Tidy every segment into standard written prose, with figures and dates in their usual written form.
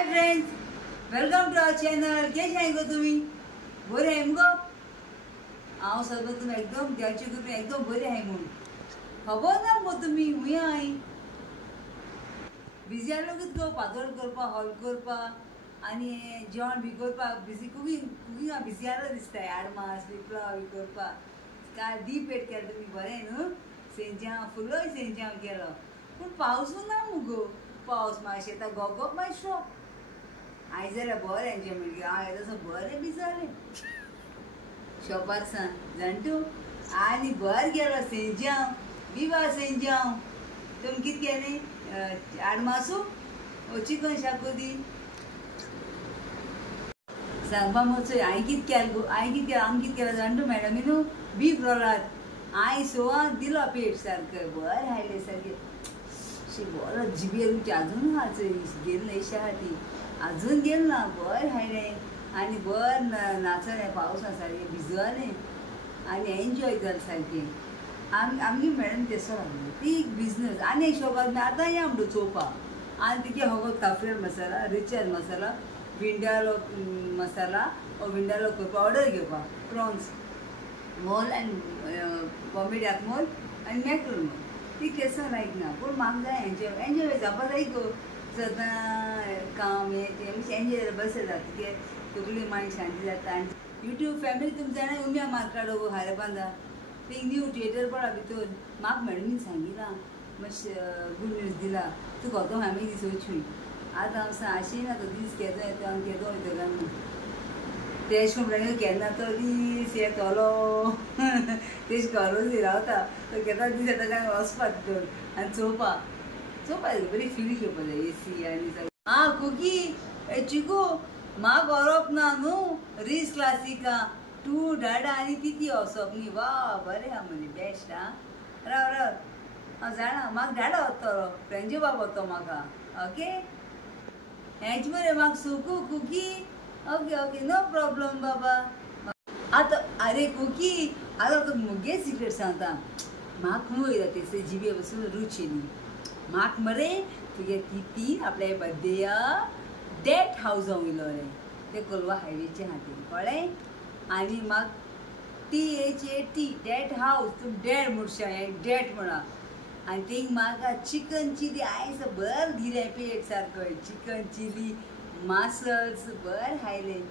High friends, welcome to our channel. कशें आहाय गो तुमी? बरें आहाय मुगो? हांव सगळं तुमी एकदम देवाचे कृपेन एकदम बरें आहाय म्हूण. खबर ना मुगो तुमी खूंय आहाय? बिजी आसलो कितें गो? पातळ करपा, हॉल करपा आनी जेवण बी करपा बिजी कुकिंगा बिजी आसलो दिसता. आडमास बिपला बी करपा काय पेट केलो तुमी बरें न्हू? सेंजाव फुल्ल सेंजाव केलो पूण पावसूच ना मुगो. पावस मातशें येता गोगोप मातसो. आयज जाल्यार बरें एन्जॉयमेंट केलें. हांव येता बरें बी जालें शॉपार सावन जाण तूं. आनी बरें गेलो सेंजाव विवा सेंजाव. तुमी कितें केलें? आडमासू चिकन शाकोती सांगपा मोचोय. हांवें कितें केलें गो? आमी कितें केलें जाण तूं मॅडमी न्हू? बीफ रोलाद हांवें सवान दिलो पेट सारकें बरें हाडलें सारकें बरो जिबेर आजून गेल ना इशा खातीर आजून गेल ना बरें हाडलें आनी बरें नाचलें पावसा सारकें भिजवालें आनी एन्जॉय जालें सारकें. आमगे मॅडम तेसो लागलो ती बिजनस आनी एक शॉपार आतां या म्हणटा चोवपाक आनी तिगे हो काफ्रियल मसाला रिचल मसाला विंडालो मसाला विंडालो करपा ऑर्डर घेवपा प्रॉन्स मोल आनी बॉम्बे मोल आनी मॅक्रोल मोल. ती केसां लायक ना पूण म्हाका जाय एन्जॉय जावपा जाय गो. सदां काम हें तें मातशें एन्जॉय जाल्यार बरें जाता. कितें तकली मायंड शांती जाता. आनी यूट्यूब फॅमिली तुमी जाणा उम्या मार्काडो गो हायरबांदा थंय न्यू थिएटर पडला भितर. म्हाका मॅडमीन सांगिलां मातशें गूड न्यूज दिला तूं कोतो फॅमिली दीस वचूय. आतां हांव आशिना तो दीस केदो येता आनी केदो वयता काय म्हूण तेश म्हणल्यार केन्ना तो दीस येतलो तेश करून रावता तो केन्ना दीस येता काय वचपा भितर आनी चोवपा बरी फील घेवपा जाय एसी आनी सगळें. आं कुकी चिकू म्हाका व्हरप ना न्हू रीस क्लासिका तूं डाडा आनी तिती वचप न्ही. वा बरें आहा म्हणजे बेस्ट. आं राव हांव जाणा म्हाका डाडा वतलो फ्रेंड्स बाब वतो म्हाका. ओके हेंच बरें म्हाका सुकू कुकी. ओके ओके नो प्रॉब्लम बाबा. आतां आरे कुकी आतां तुका मुगे सिक्रेट सांगता. म्हाका खंय वयता ते जिबे बसून रूच येयली. म्हाका मरे तुगे तिती आपल्या बर्थडेया डॅट हावजा वयलो रे ते कोलवा हायवेचे खातीर कळ्ळें. आनी म्हाका THAT डॅट हावज तूं डॅड म्हणशा डॅट म्हणा आनी थिंग म्हाका चिकन चिली आयज बरें दिलें पेट सारको चिकन चिली मासल्स बरें हायलें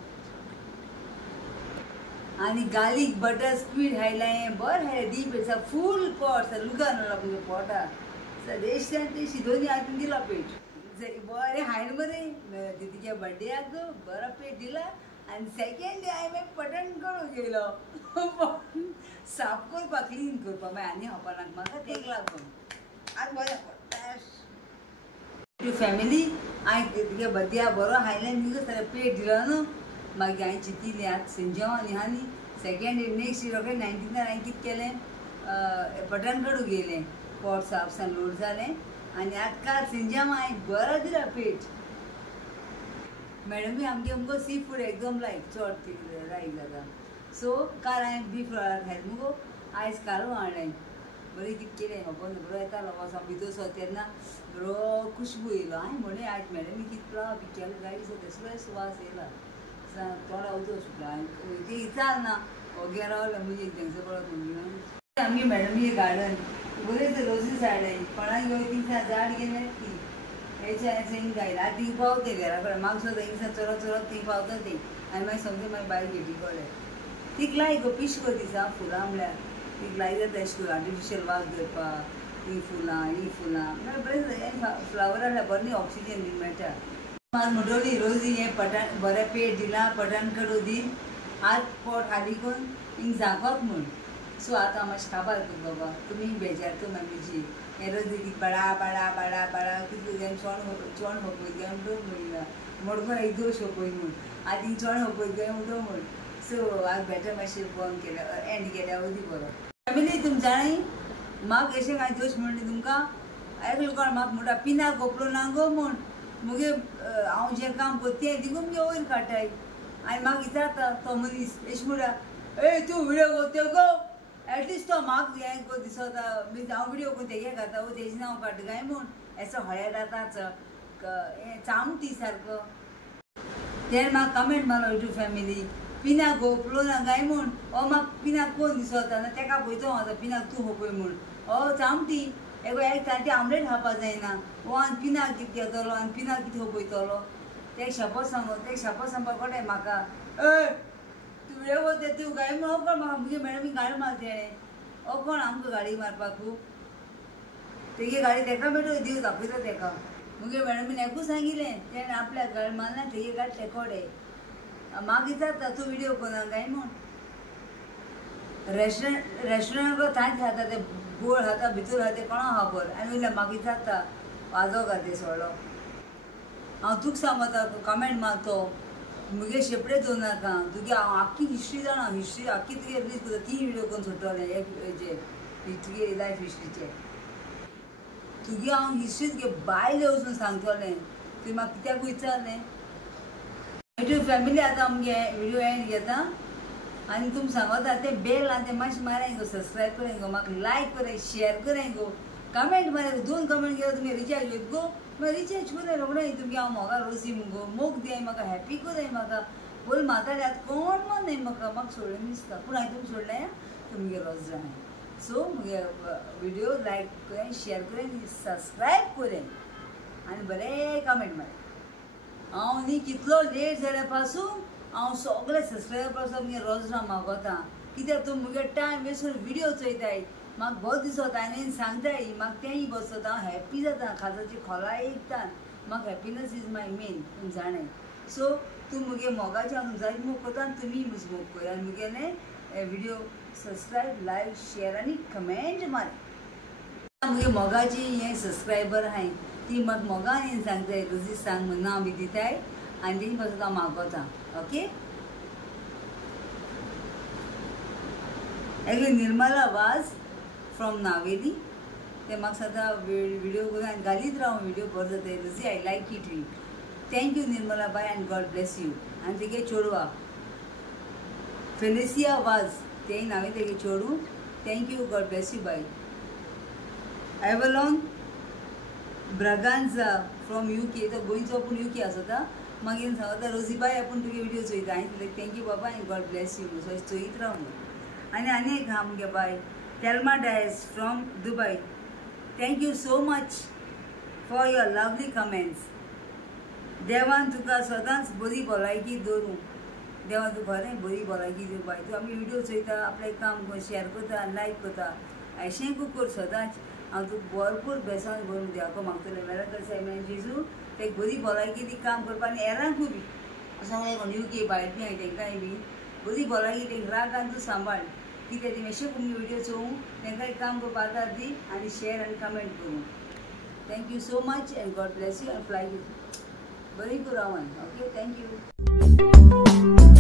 आनी गार्लीक बटर स्क्वीड हायलें बरें हायलें दी पेट सारको फूल पोट लुगार म्हणला तुमगे पोटा देशान तेशी दोनी हातीन दिला पेट बरें हायलें मरे तिच्या बर्थडेयाक बरो पेट दिला. आनी सेकेंड डे हांवें पटण करून गेलो साफ करपा क्लीन करपा मागीर आनी खावपा नाका म्हाका तेका लागून आतां बरें पडटा. फॅमिली हांवें तुगे बर्थडेया बरो हायलें न्ही सारकें पेट दिलो न्हू. मागीर हांवें चिंतिल्लें आतां सेंजाव आनी आहा न्ही सेकेंड डे नेक्स्ट डे रोखडें 19 हांवें कितें केलें पटण कडू गेलें पोट साफ सावन लोड जालें आनी आतां काल सेंजाव हांवें बरो दिला पेट. मॅडमी आमगे मुगो सी फूड एकदम लायक चड लायक जाता सो काल हांवें बीफ रोलाद खायत मुगो. आयज कालू हाडलें बरें कितें केलें खबर ना बरो येतालो वोसो भितर सो तेन्ना बरो खुशबू येयलो. हांवें म्हणलें आयज मॅडमी कितें पुलाव बी केलो गायडी सो तेसलो सुवास येयला थोडा उदक सुटला ते विचार ना ओगे रावलें म्हणजे तेंचो पळोवप म्हणून आमगे मॅडमी गार्डन बरें रोजीस हाडलें कोणाक घेवन थिंगा झाड गेलें की हेच्या हिंग गायला आतां थिंग पावता घरा कडेन म्हाका सुद्दां हिंगा चलत थिंग पावता ती आनी मागीर समजा मागीर भायर गेली कळ्ळें. तीक लायक गो पिश कर दिसा फुलां म्हळ्यार तीक लायक जाता अशें करून आर्टिफिशियल वाज धरपाक ही फुलां म्हळ्यार बरें फ्लावर हाडल्यार बरें न्ही ऑक्सिजन बी मेळटा. म्हाका म्हणटली रोजी हें पटाण बरें पेट दिलां पटाण कडू दी हात पोट खाली करून हिंग झांकोत म्हूण. सो आतां मातशें काबार कर बाबा तुमी बेजारता मागीर हें रोजी ती बडा बडा बडा बडा कितें चोण होपयत काय म्हणून म्हणटा मडको एक दोश होपय म्हूण आतां थिंग चोण होपयत काय म्हणून म्हूण. सो आज बेटर मातशें बंद केल्या एंड केल्या अदी बरो. फॅमिली तुमी जाणाय म्हाका अशें कांय दोश म्हणटा तुमकां आयकलो कोण म्हाका म्हणटा पिना कोपलो ना गो म्हूण मुगे हांव जें काम करता तें थिंगून मुगे वयर काडटाय आनी म्हाका विचारता तो मनीस अशें म्हणटा ए तूं विडियो करता गो एटलिस्ट तो म्हाका हें दिसता मीन्स हांव विडियो करून तेगे घालता तेजें नांव काडटा काय म्हूण एसो हळ्या जाताच चामटी सारको तेणे म्हाका कमेंट मारलो यूट्यूब फॅमिली पिनाक होपलो ना काय म्हूण म्हाका पिनाक कोण दिसता ना तेका पळयतो हांव पिनाक तूं होपय म्हूण चामटी एक तांती आमलेट खावपाक जायना आनी पिनाक कितें घेतलो आनी पिनाक कितें होपयतलो ते शपथ सांगपाक कोटे म्हाका तूं वेळ वता तूं गाडी म्हूण कोण म्हाका मुगे मॅडमी गाडी मार तेणें कोण आमकां गाडी मारपाक तेगे गाडी तेका मेळटो दिव दाखयता तेका मुगे मॅडमीन एकूच सांगिल्लें तेणें आपल्या गाडी मारना तेगे गाडी तेकोडे म्हाका विचारता तूं विडियो कोना काय म्हूण रेस्टॉरंट थंयच खाता ते गोळ खाता भितर खाता ते कोणा खबर आनी वयल्यान म्हाका विचारता वाजो घाल ते सोडलो हांव तुका सांगता कमेंट मारतो मुगे शेपडे दवर नाका तुगे हांव आख्खी हिस्ट्री जाणा हिस्ट्री आख्खी तुगे रिलीज करता 3 विडियो करून सोडटलें एक हेजे तुगे लायफ हिस्ट्रीचे तुगे हांव हिस्ट्री तुगे बायले वचून सांगतलें तुवें म्हाका कित्याक विचारलें यूट्यूब फॅमिली आतां आमगे विडियो एंड घेता आनी तुमी सांगता ते बेल आनी ते मातशें माराय गो सबस्क्रायब कराय गो म्हाका लायक कराय शेअर कराय गो कमेंट माराय 2 कमेंट केल्यार तुमी रिचार्ज घेत गो मागीर रिचार्ज कराय रोखडें तुमगे हांव मोगा रोसी मुगो मोग दियाय म्हाका हॅपी कराय म्हाका पयलीं म्हातारे आतां कोण मारनाय म्हाका सोडून दिसता पूण हांवें तुमी सोडलें तुमगे रोज जाय सो मुगे विडियो लायक कराय शेअर कराय सबस्क्रायब कराय आनी बरें कमेंट माराय हांव न्ही कितलो लेट जाल्या पासून हांव सगळे सबस्क्रायबर पासून मुगे रोजरां मागोता कित्याक तूं मुगे टायम वेस्ट करून विडियो चोयताय म्हाका बरो दिसता आनी सांगताय म्हाका तेंय बसता हांव हॅप्पी जाता खाताची खोलाय ऐकता म्हाका हॅपिनस इज माय मेन तुमी जाणाय सो तूं मुगे मोगाचे हांव जायत मोग करता आनी तुमी म्हजो मोग कर आनी मुगेले विडियो सबस्क्रायब लायक शेअर आनी कमेंट मार मुगे मोगाची हे सबस्क्रायबर आहाय ती म्हाका मोगान येवन सांगताय रोजी सांग म्हूण नांव बी दिताय आनी तेजी पासून हांव मागोता ओके एकली निर्मला वाज फ्रॉम नावेली ते म्हाका सदां विडियो करून घालीत राव विडियो बरो जाता रोजी आय लायक इट वी thank you Nirmala bye and God bless you आनी तेगे चेडवा फेलिसिया वाज तेय नावे तेगे चेडू thank you God bless you by Avalon Braganza from UK तो गोंयचो पूण UK आसता मागीर सांगता रोजी बाय आपूण तुगे विडियो चोयता हांवें थँक्यू बाबा and God bless you so चोयत राव न्हू आनी एक हा मुगे बाय Telma Dias from Dubai thank you so much for your lovely comments देवान तुका सदांच बरी भलायकी दवरूं देवान तुका खरें बरी भलायकी दिवं बाय तूं आमी विडियो चोयता आपलें काम शेअर करता लायक करता अशें कर सदांच हांव तुका भरपूर बेसान भरून देवाको मागतलें मेळटा तशें जेजू तेका बरी भलायकी ती काम करपा आनी हेरांकूय बी सगळें कोण UK भायर बी हाय तेंकांय बी बरी भलायकी तेंका रागान तूं सांबाळ कित्याक ती मातशें तुमी विडियो चोवूं तेंकांय काम करपा आदार दी आनी शेअर आनी कमेंट करूं thank you so much end God bless you end fly बरी करूं हांव ओके थँक्यू